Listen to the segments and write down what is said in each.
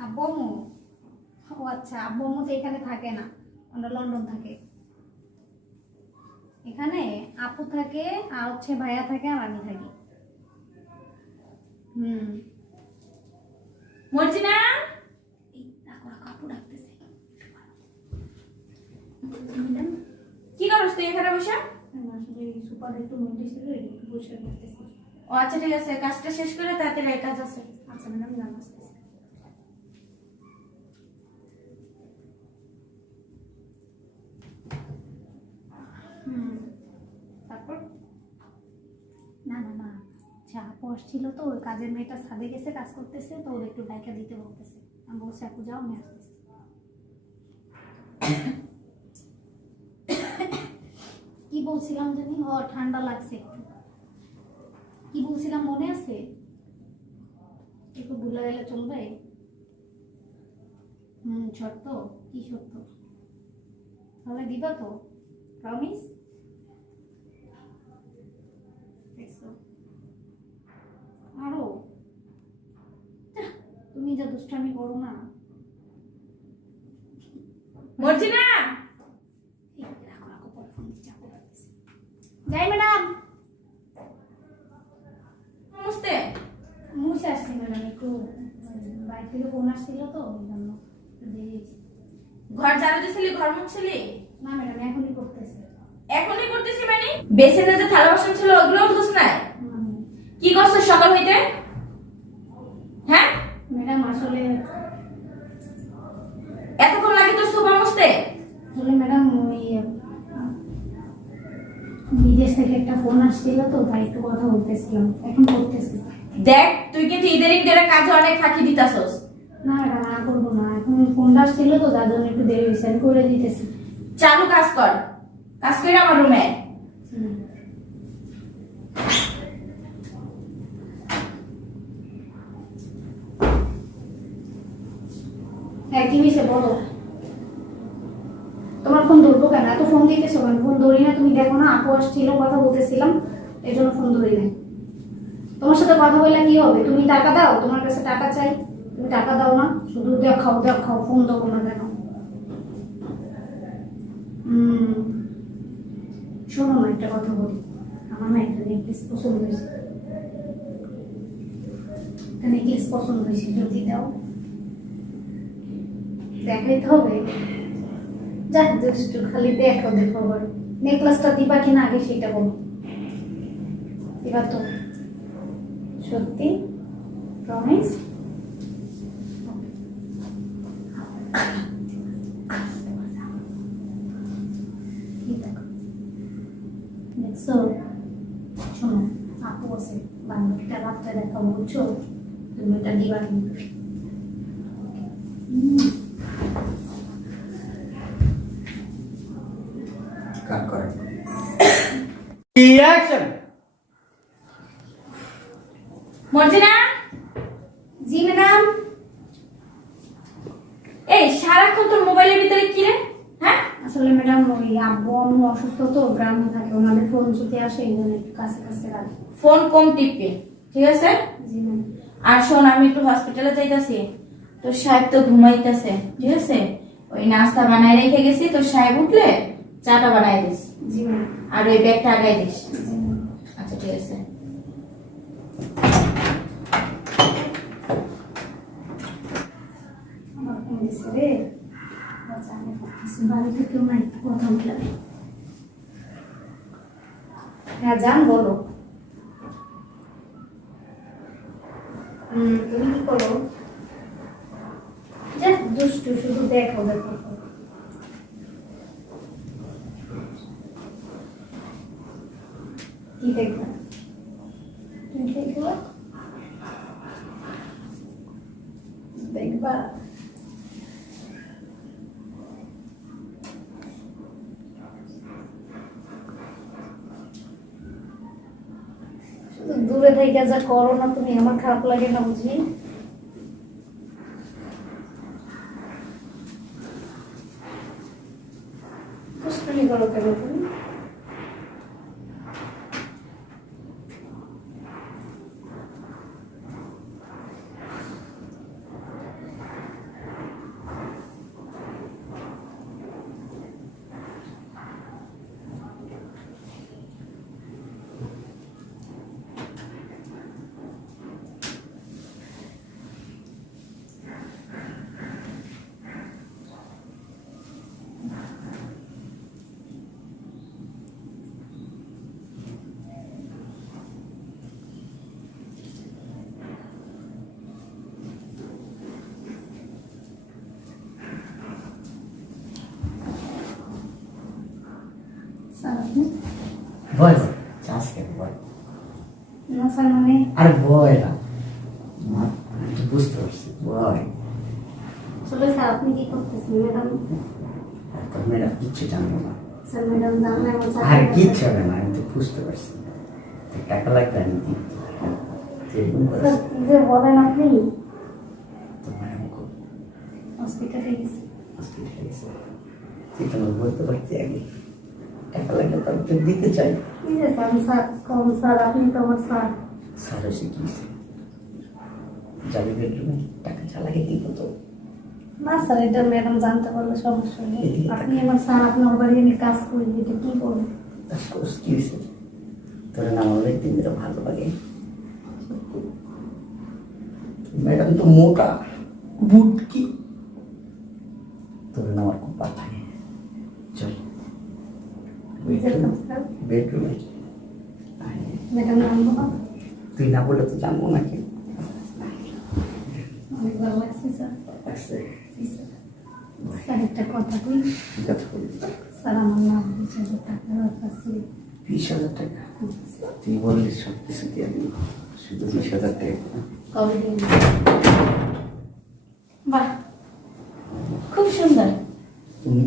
আব্বু ও আচ্ছা আব্বু তো এখানে থাকে না। ওরা লন্ডন থাকে। এখানে আপু থাকে আর হচ্ছে ভাইয়া থাকে আর আমি থাকি। হুম। মর্জিনা? কি করছ তুই এখানে বসে? আসলে সুপার একটু মন্ডি ছিল বসে ও আচ্ছা ঠিক আছে কাজটা শেষ করে তাড়াতাড়ি কাজ আছে। আচ্ছা ম্যাডাম জান আসতেছি হুম তারপর না না না। আপু আসছিল তো, ওই কাজের মেয়েটা ছাদে গেছে, কাজ করতেছে, তো ওর একটু ডাইকা দিতে বলতেছে। আমি বলছি, আপু, যাও, আমি আসতেছি। কি বলছিলাম জানি? ও, ঠান্ডা লাগছে একটু। কি বলছিলাম, মনে আছে? একটু ভুলে গেলে চলবে? হুম শর্ত কি শর্ত তাহলে দিবা তো? প্রমিস আরও যাহ, তুমি যা দুষ্টামি করো না। ডাকতেছে। যাই ম্যাডাম মুছে আসছি ম্যাডাম একটু বাইরে থেকে ফোন আসছিল তো ওই জন্য ঘর ঝাড়ু দিছিলি ঘর মুছছিলি? না ম্যাডাম এখনই করতেছে। এখনই করতেছি মানে? বেসিনে যে থালা বাসন ছিল ওগুলো ধুস নাই? কি করছ সকাল হইতে? ম্যাডাম আসলে এতক্ষণ লাগে তোর সোফা মুছতে? আসলে ম্যাডাম ওই বিদেশ থেকে একটা ফোন আসছিল তো তাই একটু কথা বলতেছিলাম। এখন করতেছি। দেখ তুই কিন্তু ঈদের ঈদের কাজে অনেক ফাঁকি দিতাছস। না ম্যাডাম না করব না। এখন ফোনটা আসছিল তো যার জন্য একটু দেরি হয়েছে আমি করে দিতেছি। চালু কাজ কর। কাজ করে আমার রুমে হুম। হ্যাঁ কি হয়েছে বলো তোমার ফোন ধরবো কেন? এত ফোন দিতেছো কেন? ফোন ধরি না, তুমি দেখো না, আপু আসছিল, কথা বলতেছিলাম এই জন্য ফোন ধরি নাই। তোমার সাথে কথা বললে কি হবে? তুমি টাকা দাও, তোমার কাছে টাকা চাই। তুমি টাকা দাও না, শুধু দেখাও দেখাও, ফোন দেবো না কেন? শোনো না, একটা কথা বলি। আমার না একটা নেকলেস পছন্দ হয়েছে। একটা নেকলেস পছন্দ হয়েছে, যদি দাও। দেখাইতে হবে। যাক, দুষ্টু, খালি দেখো দেখো আবার। নেকলেসটা দিবা কিনা আগে সেটা বলো। দিবা তো। সত্যি? প্রমিস দেখছ শোনো, আপু আছে, বান্ধবীটা রাত্রে দেখাবো বুঝছ? তুমি এটা দিবা কিন্তু হুম, কাট করে রিয়াকশন মর্জিনা? জি ম্যাডাম। এই সারাক্ষণ তোর মোবাইলের ভিতরে কি রে? হ্যাঁ? আসলে ম্যাডাম ওই আব্বু আম্মু অসুস্থ তো গ্রামে থাকে ওনাদের ফোন যদি আসে এই জন্য একটু কাছে কাছে রাখি। ফোন কম টিপবে ঠিক আছে? জি ম্যাম আর শোন আমি একটু হসপিটালে যাইতাছি। তোর সাহেব তো ঘুমাইতেছে ঠিক আছে? ওই নাস্তা বানাই রেখে গেছি তোর সাহেব উঠলে চাটা বানাই দিস। জি ম্যাম আর ওই ব্যাগটা আগাই দিস। আচ্ছা ঠিক আছে আমার ফোন দিচ্ছে রে আচ্ছা আমি ভাবতেছি বাড়ি না একটু কথা বললাম হ্যাঁ যান, বলো। তুমি কি করো? যাক, দুষ্টু, শুধু দেখো দেখো। কি দেখবে তুমি দেখবা দেখবা শুধু দূরে থেকে যা করো না তুমি আমার খারাপ লাগে না বুঝি দুষ্টুমি করো কেন তুমি আপনি ভয় ভয় চাষ কেন ভয় না স্যার মানে আরে ভয় না মা, আমি তো বুঝতে পারছি ভয় আসলে স্যার আপনি কি করতেছেন ম্যাডাম আর তোর মেয়েরা কিচ্ছু জানব না স্যার ম্যাডাম জানলে আমার আর চাকরি কিচ্ছু হবে না আমি তো বুঝতে পারছি তোর টাকা লাগবে আমি দিই তুই এরকম করিস স্যার কি যে বলেন আপনি তোর ম্যাডাম খুব হসপিটালে গেছি হসপিটালে গেছে তুই তো আমাকে বলতে পারতি আগে টাকা লাগলে তো আমি দিতে চাই স্যার আমার এসে কি? যাবি বেডরুমে টাকা চালাকে দিব তো না স্যার এটা ম্যাডাম জানতে পারলে সমস্যা নেই। আপনি আমার স্যার আপনার বাড়ি আমি কাজ করি এটা কি করবেন? অফকোর্স কি হয়েছে? নাম অনেক দিন ভালো লাগে। ম্যাডাম তো মোটা বুটকি। তোর নাম আমার খুব ভালো লাগে চল বেডরুমে তুই না বলে তো জানব নাকি? একটা কথা বলি। স্যার আমার নাম বিশ হাজার টাকা দরকার ছিল বিশ হাজার টাকা। তুই বললি সব কিছু দিয়ে দিবি। শুধু বিশ হাজার টাকা। কবে দিন বাহ খুব সুন্দর। তুমি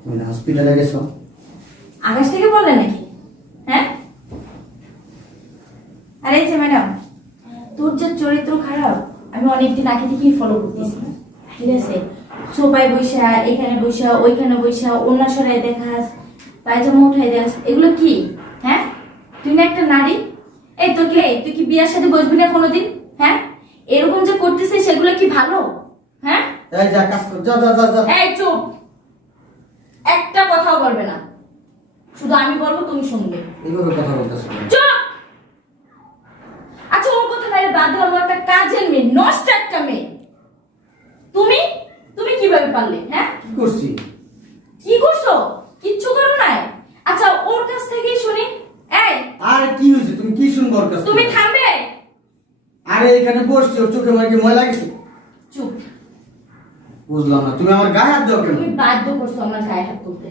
তুমি হসপিটালে গেছো? আকাশ থেকে বললে নাকি? হ্যাঁ? আরে এই যে ম্যাডাম তোর যে চরিত্র খারাপ আমি অনেকদিন আগে থেকেই ফলো করতেছি। ঠিক আছে? সোফায় বৈশা এখানে বৈশা ওইখানে বৈশা অন্য সরাই দেখাস পায়জামা উঠাই দেখাস এগুলো কি? হ্যাঁ? তুই না একটা নারী? এই তোকে তুই কি বিয়ার সাথে বসবি না কোনোদিন? হ্যাঁ? এরকম যে করতেছিস সেগুলো কি ভালো? হ্যাঁ? এই যা কাজ কর যা যা যা। এই চুপ! একটা কথাও বলবে না। শুধু আমি বলব তুমি শুনবে। এইভাবে কথা বলতেছো? চুপ! আচ্ছা ওর কথা বাইরে বাদ একটা কাজের মেয়ে নষ্ট একটা মেয়ে। তুমি? তুমি কীভাবে পারলে হ্যাঁ? কি করছি? কি করছ? কিচ্ছু করো নাই। আচ্ছা ওর কাছ থেকেই শুনি। এই আর কি হয়েছে? তুমি কি শুনব ওর কাছ তুমি থামবে? আরে এখানে বসছি চোখে মার কি ময়লা গেছে চুপ। বুঝলাম না তুমি আমার গায়ে হাত দাও কেন? তুমি বাধ্য করছ আমার গায়ে হাত তুলতে।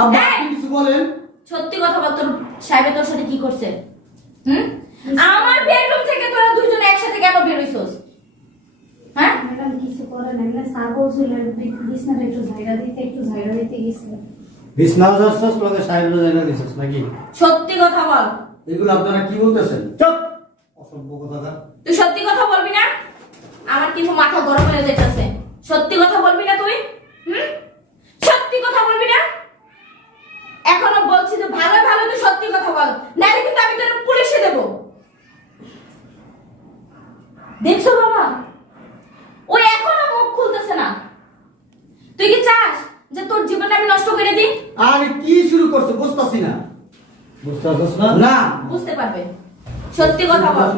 আপনি কিছু বলেন। সত্যি কথা বল তোর সাহেবে তোর সাথে কি করছে? হুম? আমার বেডরুম থেকে তোরা দুজন একসাথে কেন বেরোইছস হ্যাঁ? ম্যাডাম কিছু করে না এমনি স্যার বলছিল বিছনাটা একটু ঝাইরা দিতে একটু ঝাইরা দিতে গেছিল বিছনাও যাচ্ছিস লগে সাহেব জায়গা দিছিস নাকি? সত্যি কথা বল। এগুলো আপনারা কি বলতেছেন? চুপ। অসভ্য কথা তুই সত্যি কথা বলবি না? আমার কিন্তু মাথা গরম হয়ে যাইতেছে। সত্যি কথা বলবি না তুই? হুম? সত্যি কথা বলবি না? এখনও বলছি তো ভালো ভালো তুই সত্যি কথা বল। নাহলে কিন্তু আমি তোর পুলিশে দেব। দেখছ বাবা? ও এখনও মুখ খুলতেছে না। তুই কি চাস যে তোর জীবনটা আমি নষ্ট করে দিই? আরে কি শুরু করছ? বুঝতাছি না। বুঝতে পারছিস না? না। বুঝতে পারবে। সত্যি কথা বল?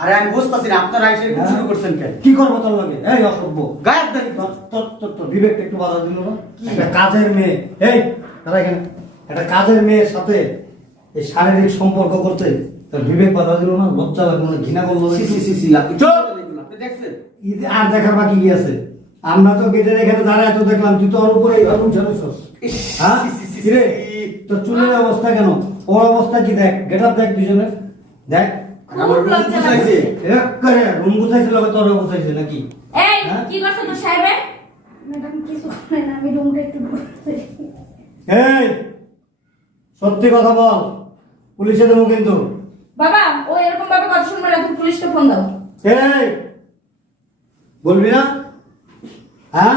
আরে আমি বুঝতাছি না আপনারা এসে হ্যাঁ? শুরু করছেন কেন? কি করব তোর লাগে? এই অসভ্য। গায়ে হাত দেন তোর তোর তোর তোর বিবেকটা একটু বাধা দিল না? কি? কাজের মেয়ে। এই দাঁড়া এখানে। একটা কাজের মেয়ের সাথে এই শারীরিক সম্পর্ক করতে তোর বিবেক বাধা দিল না লজ্জা লাগল না ঘৃণা করল আর দেখার বাকি কি আছে? আমরা তো গেটের এখানে দাঁড়ায় তো দেখলাম তুই তো ওর উপরে এইভাবে হ্যাঁ? সি, সি, সি, কিরে? সি। তোর চুলের অবস্থা কেন? ওর অবস্থা কি দেখ? গেট আপ দেখ দুজনের দেখ। আমার রুম গুছাইছিল তোর গুছাইছে নাকি? এই হ্যাঁ? কি করছ তোর সাহেবে? ম্যাডাম কিছু করে না আমি রুমটা একটু এই! সত্যি কথা বল পুলিশে দেবো কিন্তু। বাবা ও এরকম ভাবে কথা শুনবে না তুমি পুলিশকে ফোন দাও। এই বলবি না? হ্যাঁ?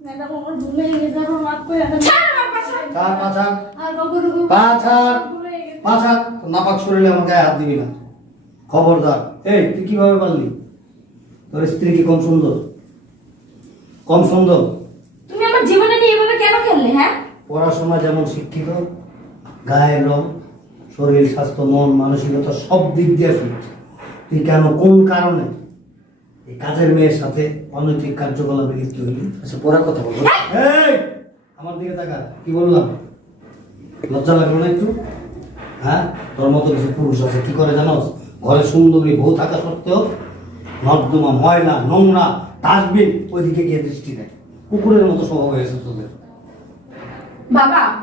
ম্যাডাম আমার ভুলে গেছে আর মাফ করে দেন। ছাড় আমার পাশে। চার পাঁচ হাত। আর কখনো পাঁচ হাত। পাঁচ হাত। নাপাক শরীরে আমার গায়ে হাত দিবি না। খবরদার। এই তুই কীভাবে পারলি? তোর স্ত্রী কি কম সুন্দর? কম সুন্দর? তুমি আমার জীবনে নিয়ে এভাবে কেন খেললে হ্যাঁ? পড়াশোনা যেমন শিক্ষিত গায়ের রং শরীর স্বাস্থ্য মন মানসিকতা সব দিক দিয়ে ফিট তুই কেন কোন কারণে? এই কাজের মেয়ের সাথে অনৈতিক কার্যকলাপে লিপ্ত হইলি? আচ্ছা পড়ার কথা বলব। এই! আমার দিকে তাকা কি বললাম? লজ্জা লাগল না একটু? হ্যাঁ? তোর মতো কিছু পুরুষ আছে কি করে জানোস? ঘরে সুন্দরী বউ থাকা সত্ত্বেও নর্দমা ময়লা নোংরা ডাস্টবিন ওইদিকে গিয়ে দৃষ্টি দেয়। কুকুরের মতো স্বভাব হয়েছে তোদের। বাবা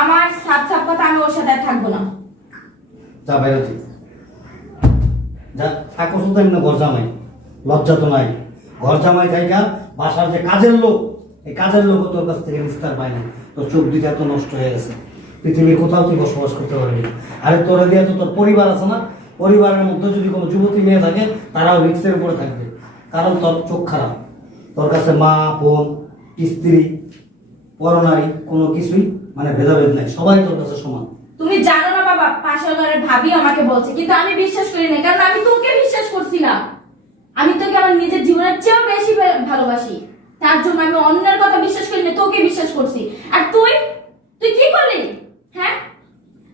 আমার সাপ সাপ কথা আমি ওর সাথে থাকব না। যা বাইরে তুই যা থাকো শুধু এমনি ঘর জামাই। লজ্জা তো নাই। ঘর জামাই থাইকা বাসার যে কাজের লোক, এই কাজের লোক তোর কাছ থেকে নিস্তার পায় না তোর চোখ দুইটা এত নষ্ট হয়ে গেছে। পৃথিবীর কোথাও তুই বসবাস করতে পারবি আরে তোরা দিয়ে তো তোর পরিবার আছে না? পরিবারের মধ্যে যদি কোনো যুবতী মেয়ে থাকে, তারাও রিক্সের উপরে থাকবে। কারণ তোর চোখ খারাপ। তোর কাছে মা, বোন, স্ত্রী, পরনারী, কোনো কিছুই মানে ভেদাভেদ নাই সবাই তোর কাছে সমান। তুমি জানো না বাবা পাশের ঘরের ভাবি আমাকে বলছে কিন্তু আমি বিশ্বাস করি না কারণ আমি তোকে বিশ্বাস করছিলাম আমি তোকে আমার নিজের জীবনের চেয়েও বেশি ভালোবাসি। তার জন্য আমি অন্যের কথা বিশ্বাস করি না তোকে বিশ্বাস করছি। আর তুই? তুই কি করলি? হ্যাঁ?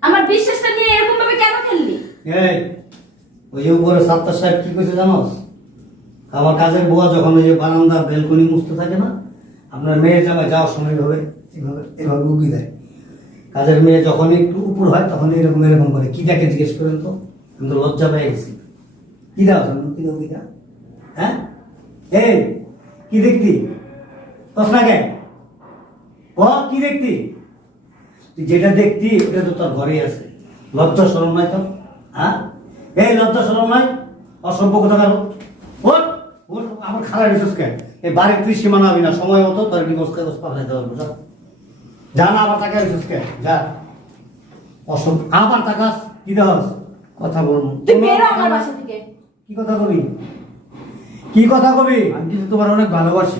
আমার বিশ্বাসটা নিয়ে এরকম ভাবে কেন খেললি? এই ওই যে উপরে সাত্তার সাহেব কি কইছে জানোস? আমার কাজের বুয়া যখন ওই যে বারান্দা বেলকনি মুছতে থাকে না আপনার মেয়ের জামাই যাওয়ার সময় এভাবে এভাবে এভাবে উগি দেয়। কাজের মেয়ে যখন একটু উপর হয় তখন এরকম এরকম করে। কি দেখে জিজ্ঞেস করেন তো? আমি তো লজ্জা পেয়ে গেছি। কি দাও তুমি কি দাও কি হ্যাঁ? এই, কি দেখতি? কস না কেন ও, কি দেখতি? তুই যেটা দেখতি, ওটা তো তোর ঘরেই আছে। লজ্জা সরম নাই তো? হ্যাঁ? এই, লজ্জা সরম নাই অসভ্য কথা কারও? ওর ওর আমার খারাপ বিশেষ কেন এই বাড়ির ত্রিসীমা নাবি না। সময় মতো তোর ডিভোর্স কাগজ পাঠাই দেওয়ার বুঝা যা না আবার টাকা বিশেষ কেন যা। অসম আবার টাকা কি দাস কথা বলব তুই বেরো আমার বাসা থেকে। কি কথা কবি? কি কথা কবি? আমি কিন্তু তোমার অনেক ভালোবাসি।